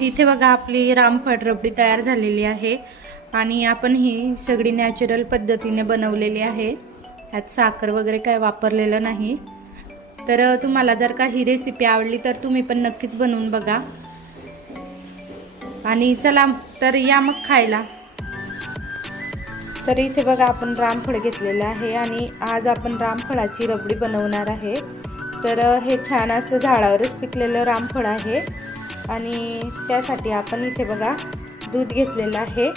इथे बघा आपली रामफळ रबडी तयार झालेली आहे आणि आपण ही सगळी नॅचरल पद्धतीने बनवलेली आहे। यात साखर वगैरे काय वापरलेलं नाही। तर तुम्हाला जर का ही रेसिपी आवडली तर तुम्ही पण नक्कीच बनवून बघा आणि चला तर या मग खायला। तर इथे बघा आपण रामफळ घेतलेलं आहे आणि आज आपण रामफळाची रबडी बनवणार आहे। तर हे छान असं झाडावरच पिकलेलं रामफळ आहे आणि त्यासाठी आपण इथे बघा दूध घेतलेलं आहे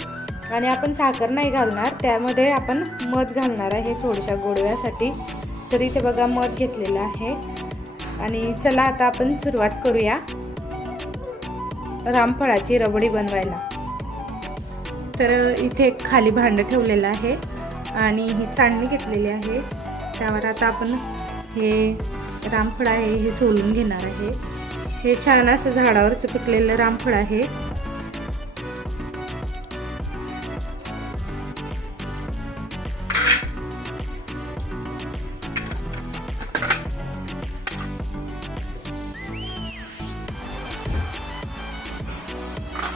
आणि आपण साखर नाही घालणार, त्यामध्ये आपण मध घालणार आहे थोड्याशा गोडव्यासाठी। तर इथे बघा मध घेतलेलं आहे आणि चला आता आपण सुरुवात करूया रामफळाची रबडी बनवायला। तर इथे एक खाली भांडं ठेवलेलं आहे आणि ही चाळणी घेतलेली आहे। त्यावर आता आपण हे रामफळ आहे हे सोलून घेणार आहे। हे छान असं झाडावरच पिकलेलं रामफळ आहे।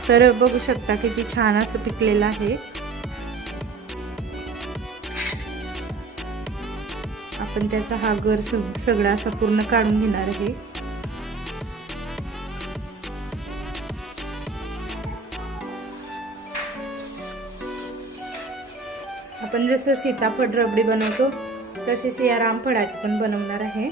तर बघू शकता किती छान असं पिकलेलं आहे। आपण त्याचा हा गर सगळा असा पूर्ण काढून घेणार आहे। आपण जसं सीताफळ रबडी बनवतो तसेच या रामफळाची पण बनवणार आहे।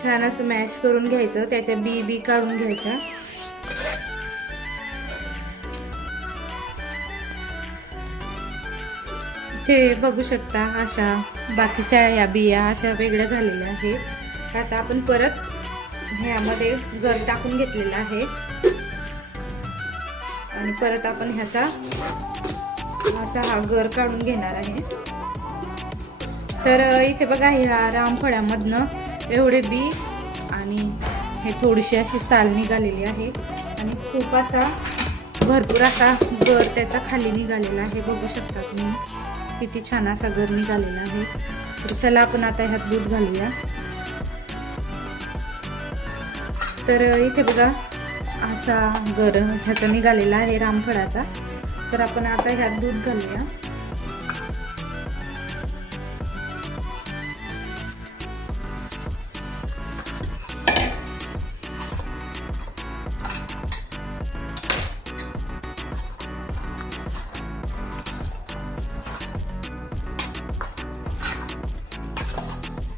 छान असं मॅश करून घ्यायचं, त्याच्या बी काढून घ्यायच्या। ते बघू शकता अशा बाकीच्या या बिया अशा वेगळ्या झालेल्या आहेत। आता आपण परत ह्यामध्ये गर टाकून घेतलेला आहे आणि परत आपण ह्याचा असा हा गर काढून घेणार आहे। तर इथे बघा ह्या रामफळामधनं एवढे बी आणि हे थोडीशी अशी साल निघालेली आहे आणि खूप असा भरपूर असा गर त्याचा खाली निघालेला आहे। बघू शकता तुम्ही किती छान असा गर निघालेला आहे। तर चला आपण आता ह्यात दूध घालूया। तर इथे बघा असा गर ह्याचा निघालेला आहे रामफळाचा। तर आपण आता ह्यात दूध घालूया।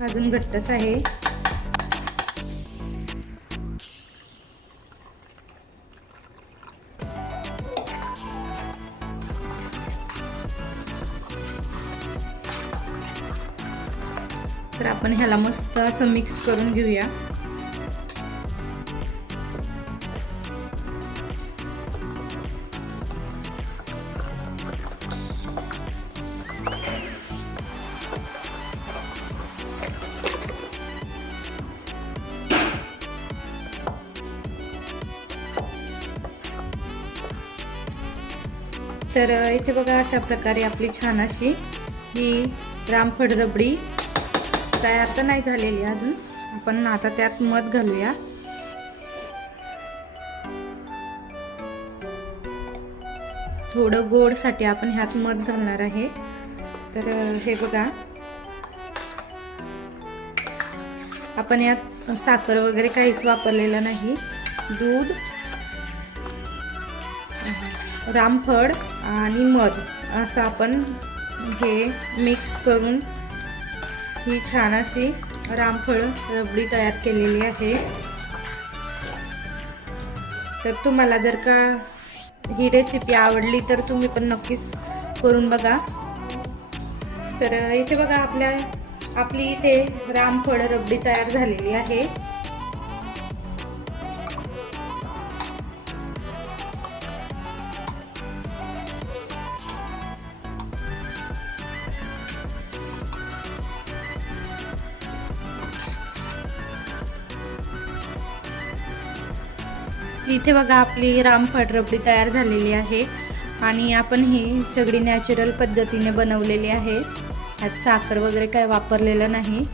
अजून घट्टच आहे। तर आपण ह्याला मस्त असं मिक्स करून घेऊया। तर इथे बघा अशा प्रकारे आपली छान अशी ही रामफळ रबडी तयार तर नाही झालेली अजून। आपण आता त्यात मध घालूया। थोडं गोडसाठी आपण ह्यात मध घालणार आहे। तर हे बघा आपण यात साखर वगैरे काहीच वापरलेलं नाही। दूध, रामफळ आणि मध असं आपण हे मिक्स करून ही छान अशी रामफळ रबडी तयार केलेली आहे। तर तुम्हाला जर का ही रेसिपी आवडली तर तुम्ही पण नक्कीच करून बघा। तर इथे बघा आपली इथे रामफळ रबडी तयार झालेली आहे। इथे बघा आपली रामफळ रबडी तयार झालेली आहे आणि आपण ही सगळी नॅचरल पद्धतीने बनवलेली आहे। यात साखर वगैरे काय वापरलेलं नाही।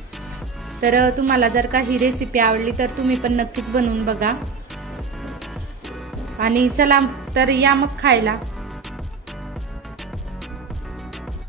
तर तुम्हाला जर का ही रेसिपी आवडली तर तुम्ही पण नक्कीच बनवून बघा. आणि चला तर या मग खायला.